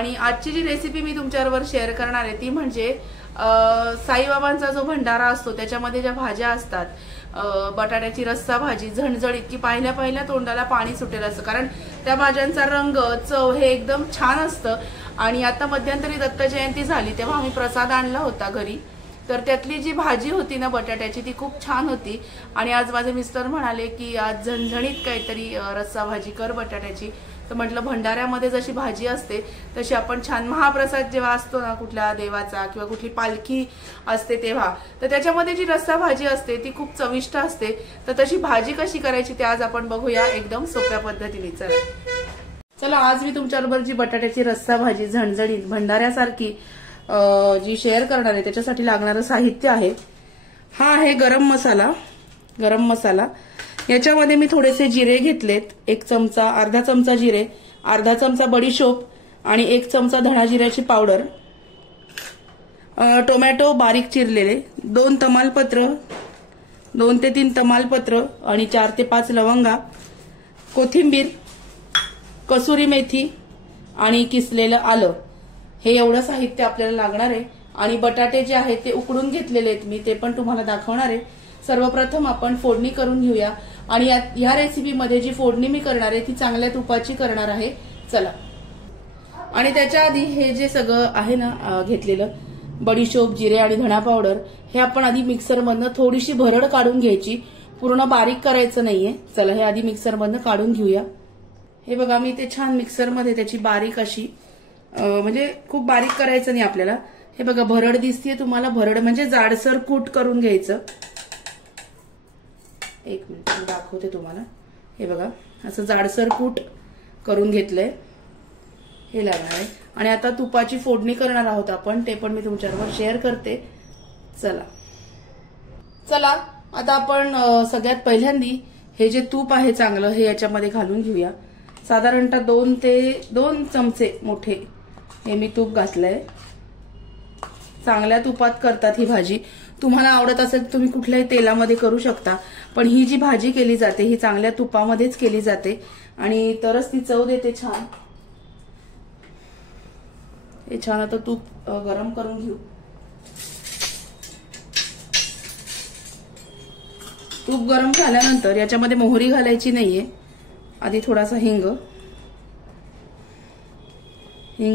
आणि आजची जी रेसिपी मी तुमच्याबरोबर शेअर करणार आहे ती म्हणजे साईबाबांचा जो भंडारा असतो त्याच्यामध्ये ज्या भाज्या असतात, बटाट्याची रस्सा भाजी झणझणीत की पहिल्या तोंडाला पाणी सुटेल असं, कारण त्या भाज्यांचा रंग चव हे एकदम छान असतं. आणि आता मध्यंतरी दत्त जयंती झाली तेव्हा आम्ही प्रसाद आणला होता घरी, तर त्यातली जी भाजी होती ना बटाट्याची ती खूप छान होती. आणि आज माझे मिस्टर म्हणाले की आज झणझणीत काहीतरी रस्सा भाजी कर बटाट्याची. तर म्हटलं भंडाऱ्यामध्ये जशी भाजी असते तशी आपण छान महाप्रसाद जेव्हा असतो ना कुठल्या देवाचा किंवा कुठली पालखी असते तेव्हा, तर त्याच्यामध्ये जी रस्सा भाजी असते ती खूप चविष्ट असते. तर तशी भाजी कशी करायची ते आज आपण बघूया एकदम सोप्या पद्धतीने. चला आज मी तुमच्याबरोबर जी बटाट्याची रस्सा भाजी झणझणीत भंडाऱ्यासारखी जी शेअर करणार आहे त्याच्यासाठी लागणारं साहित्य आहे. हा आहे गरम मसाला. याच्यामध्ये मी थोडेसे जिरे घेतलेत, 1 चमचा, अर्धा चमचा जिरे, अर्धा चमचा बडीशोप आणि 1 चमचा धणा जिऱ्याची पावडर, टोमॅटो बारीक चिरलेले, 2 तमालपत्र, 2 ते 3 तमालपत्र आणि 4 ते 5 लवंगा, कोथिंबीर, कसुरी मेथी आणि किसलेलं आलं. हे एवढं साहित्य आपल्याला लागणार आहे. आणि बटाटे जे आहेत ते उकडून घेतलेले आहेत मी, ते पण तुम्हाला दाखवणार आहे. सर्वप्रथम आपण फोडणी करून घेऊया. आणि या रेसिपीमध्ये जी फोडणी मी करणार आहे ती चांगल्या तुपाची करणार आहे. चला. आणि त्याच्या आधी हे जे सगळं आहे ना घेतलेलं बडीशोप, जिरे आणि धणा पावडर, हे आपण आधी मिक्सरमधनं थोडीशी भरड काढून घ्यायची, पूर्ण बारीक करायचं नाहीये. चला हे आधी मिक्सरमधनं काढून घेऊया. हे बघा मी ते छान मिक्सरमध्ये त्याची बारीक अशी म्हणजे खूप बारीक करायचं नाही आपल्याला. हे बघा भरड दिसतीये तुम्हाला, भरड म्हणजे जाडसर कूट करून घ्यायचं. एक मिनिट मी दाखवते तुम्हाला. हे बघा असं जाडसर कूट करून घेतलंय, हे लागणार आहे. आणि आता तुपाची फोडणी करणार आहोत आपण, ते पण मी तुमच्याबरोबर शेअर करते. चला आता आपण सगळ्यात पहिल्यांदा हे जे तूप आहे चांगलं हे याच्यामध्ये घालून घेऊया. साधारणतः 2 चमचे मोठे हे मी तूप घातलंय. चांगल्या तुपात करतात ही भाजी. तुम्हाला आवडत असेल तर तुम्ही कुठल्याही तेलामध्ये करू शकता, पण ही जी भाजी केली जाते ही चांगल्या तुपामध्येच केली जाते आणि तरच ती चव देते छान. हे छान आता तूप गरम करून घेऊ. तूप गरम झाल्यानंतर याच्यामध्ये मोहरी घालायची नाहीये, आधी थोडासा हिंग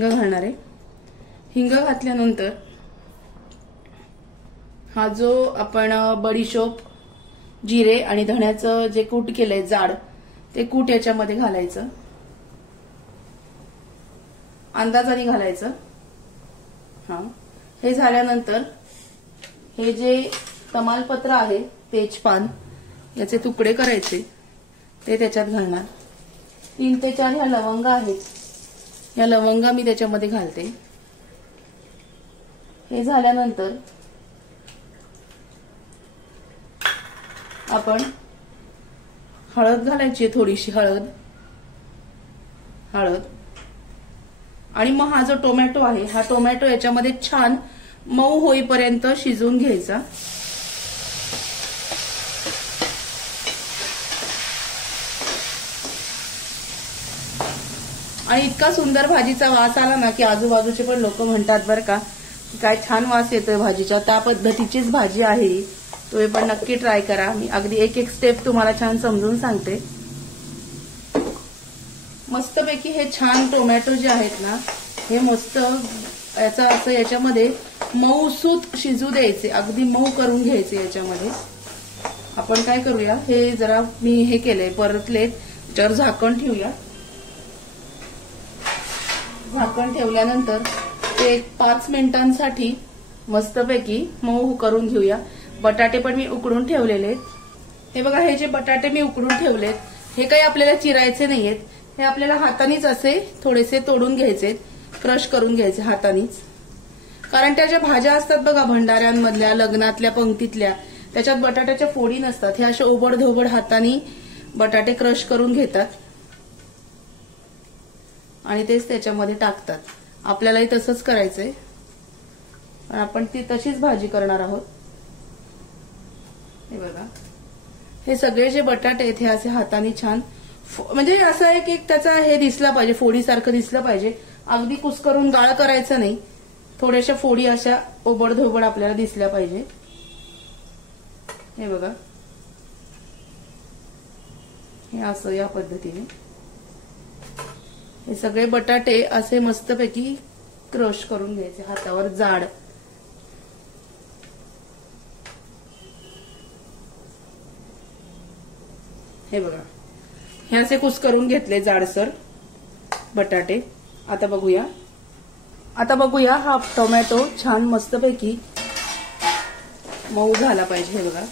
घालणार आहे. हिंग घातल्यानंतर हा जो आपण बडीशोप, जिरे आणि धण्याचं जे कूट केलंय जाड, ते कूट याच्यामध्ये घालायचं, अंदाजाने घालायचं. हे झाल्यानंतर हे जे तमालपत्र आहे, तेजपान, याचे तुकडे करायचे, ते त्याच्यात घालणार. 3 ते 4 ह्या लवंगा आहेत, या लवंगा मी त्याच्यामध्ये घालते. हे झाल्यानंतर आपण हळद घालायची, थोडीशी हळद. आणि मग हा जो टोमॅटो आहे, हा टोमॅटो याच्यामध्ये छान मऊ होईपर्यंत शिजवून घ्यायचा. आणि इतका सुंदर भाजीचा वास आला ना की आजूबाजूचे पण लोक म्हणतात बरं का काय छान वास येतोय भाजीचा. त्या पद्धतीचीच भाजी आहे ही, तुम्ही पण नक्की ट्राय करा. मी अगदी एक स्टेप तुम्हाला छान समजून सांगते. मस्तपैकी हे छान टोमॅटो जे आहेत ना हे मस्त याचा असं याच्यामध्ये मऊसूत शिजू द्यायचे, अगदी मऊ करून घ्यायचे. याच्यामध्ये आपण काय करूया, हे जरा मी हे केलंय परतले, त्याच्यावर झाकण ठेवूया. झाकण ठेवल्यानंतर ते 5 मिनिटांसाठी मस्तपैकी मऊ करून घेऊया. बटाटे पण मी उकडून ठेवलेले. हे बघा हे जे बटाटे मी उकडून ठेवलेत हे काही आपल्याला चिरायचे नाहीयेत, हे आपल्याला हातानेच असे थोडेसे तोडून घ्यायचे, क्रश करून घ्यायचे हातानेच. कारण त्या ज्या भाज्या असतात बघा भंडाऱ्यांमधल्या, लग्नातल्या, पंक्तीतल्या, त्याच्यात बटाट्याच्या फोडी नसतात. हे असे ओबड-धोबड हाताने बटाटे क्रश करून घेतात आणि तेच त्याच्यामध्ये टाकतात. आपल्यालाही तसंच करायचंय, पण आपण ती तशीच भाजी करणार आहोत. हे बघा हे सगळे जे बटाटे आहेत हे असे हाताने छान म्हणजे असं आहे की त्याचा हे दिसला पाहिजे, फोडीसारखं दिसलं पाहिजे, अगदी कुस्करून गाळ करायचं नाही, थोड्याशा फोडी अशा ओबडधोबड आपल्याला दिसल्या पाहिजे. हे बघा, हे असं या पद्धतीने हे सगळे बटाटे असे मस्तपैकी क्रश करून घ्यायचे हातावर जाड. हे बघा, हे असे कुस्करून घेतले जाडसर बटाटे. आता बघूया हा टोमॅटो छान मस्तपैकी मऊ झाला पाहिजे. हे बघा,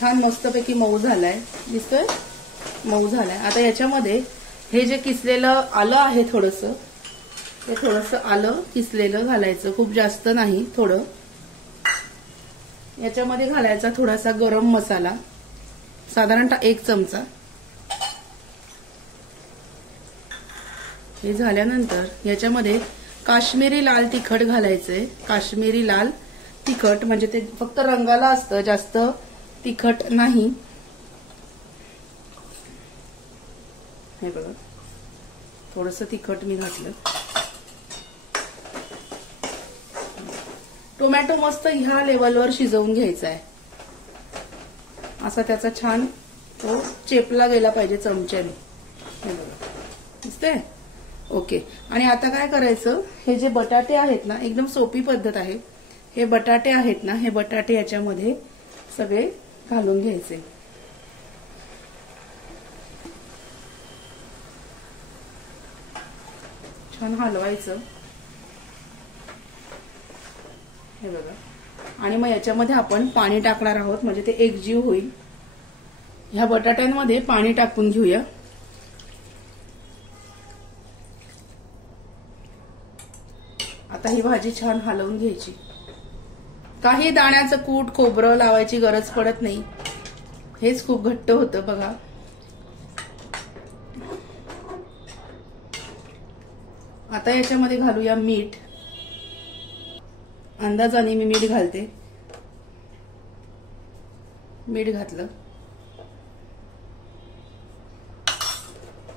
छान मस्तपैकी मऊ झालाय, दिसतोय मऊ झालाय. आता याच्यामध्ये हे जे किसलेलं आलं आहे थोडंसं, ते थोडंसं आलं किसलेलं घालायचं, खूप जास्त नाही, थोडं. याच्यामध्ये घालायचा थोडासा गरम मसाला, साधारणतः 1 चमचा. हे झाल्यानंतर याच्यामध्ये काश्मीरी लाल तिखट घालायचंय. काश्मीरी लाल तिखट म्हणजे ते फक्त रंगाला असतं, जास्त तिखट नाही. हे बघा, थोडंसं तिखट मी घातलं. टोमॅटो मस्त ह्या लेवलवर शिजवून घ्यायचा आहे, असा त्याचा छान तो चेपला गेला पाहिजे चमच्याने. हे बघा, दिसतंय? ओके. आणि आता काय करायचं, हे जे बटाटे आहेत ना, एकदम सोपी पद्धत आहे. हे बटाटे आहेत ना, हे बटाटे याच्यामध्ये सगळे घालून घ्यायचे. छान हलवायचं. हे बघा, आणि मग याच्यामध्ये आपण पाणी टाकणार आहोत, म्हणजे ते एकजीव होईल. ह्या बटाट्यांमध्ये पाणी टाकून घेऊया. आता ही भाजी छान हलवून घ्यायची. काही दाण्याचं कूट खोबरं लावायची गरज पडत नाही, हेच खूप घट्ट होतं बघा. आता याच्यामध्ये घालूया मीठ. अंदाजाने मी मीठ घालते. मीठ घातलं.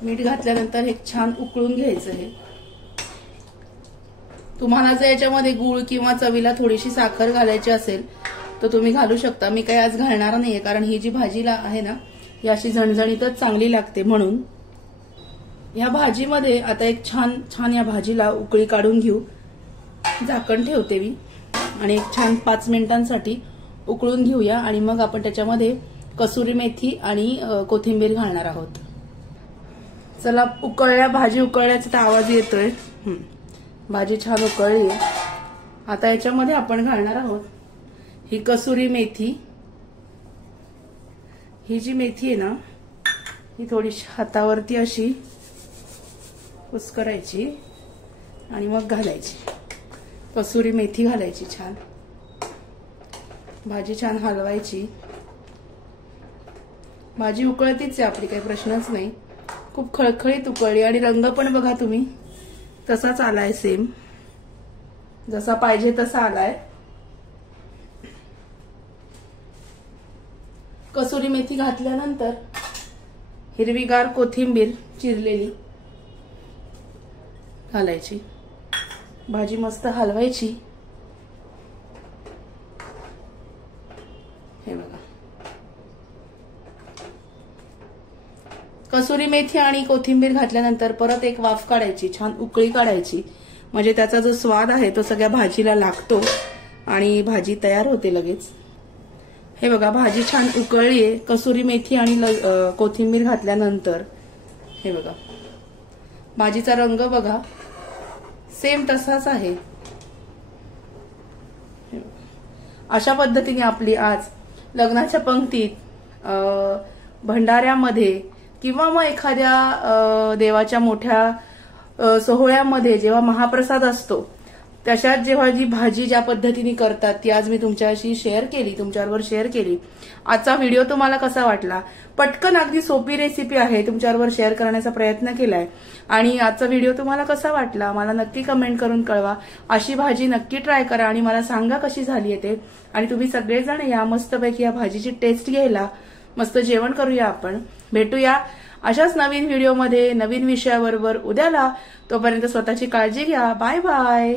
मीठ घातल्यानंतर हे छान उकळून घ्यायचं. हे तुम्हाला जर याच्यामध्ये गूळ किंवा चवीला थोडीशी साखर घालायची असेल तर तुम्ही घालू शकता. मी काही आज घालणार नाहीये, कारण ही जी भाजीला आहे ना, ही अशी झणझणीतच चांगली लागते. म्हणून या भाजीमध्ये आता एक छान या भाजीला उकळी काढून घेऊ. झाकण ठेवते मी आणि एक छान 5 मिनिटांसाठी उकळून घेऊया. आणि मग आपण त्याच्यामध्ये कसुरी मेथी आणि कोथिंबीर घालणार आहोत. चला, भाजी उकळल्याचा आवाज येतोय. भाजी छान उकळली. आता याच्यामध्ये आपण घालणार आहोत ही कसुरी मेथी. ही जी मेथी आहे ना, ही थोडीशी हातावरती अशी कुस्करायची आणि मग घालायची. कसुरी मेथी घालायची. छान भाजी छान हलवायची. भाजी उकळतीच आहे आपली, काही प्रश्नच नाही. खूप खळखळीत उकळली आणि रंग पण बघा तुम्ही तसाच आलाय, सेम जसा पाहिजे तसा आलाय. कसुरी मेथी घातल्यानंतर हिरवीगार कोथिंबीर चिरलेली घालायची. भाजी मस्त हलवायची. हे बघा, कसुरी मेथी आणि कोथिंबीर घातल्यानंतर परत एक वाफ काढायची, छान उकळी काढायची, म्हणजे त्याचा जो स्वाद आहे तो सगळ्या भाजीला लागतो आणि भाजी तयार होते लगेच. हे बघा, भाजी छान उकळलीये कसुरी मेथी आणि कोथिंबीर घातल्यानंतर. हे बघा, भाजीचा रंग बघा सेम तसाच आहे. अशा पद्धतीने आपली आज लग्नाच्या पंक्तीत, भंडाऱ्यामध्ये किंवा मग एखाद्या देवाच्या मोठ्या सोहळ्यामध्ये जेव्हा महाप्रसाद असतो तशात जेव्हा जी भाजी ज्या पद्धतीने करतात ती आज मी तुमच्याशी शेअर केली, तुमच्याबरोबर शेअर केली. आजचा व्हिडिओ तुम्हाला कसा वाटला? पटकन अगदी सोपी रेसिपी आहे, तुमच्याबरोबर शेअर करण्याचा प्रयत्न केलाय. आणि आजचा व्हिडिओ तुम्हाला कसा वाटला मला नक्की कमेंट करून कळवा. अशी भाजी नक्की ट्राय करा आणि मला सांगा कशी झाली आहे ते. आणि तुम्ही सगळेजण या मस्तपैकी या भाजीची टेस्ट घ्यायला मस्त जेवण करूया आपण. भेटूया अशाच नवीन व्हिडिओमध्ये नवीन विषयाबरोबर उद्याला. तोपर्यंत स्वतःची काळजी घ्या. Bye bye.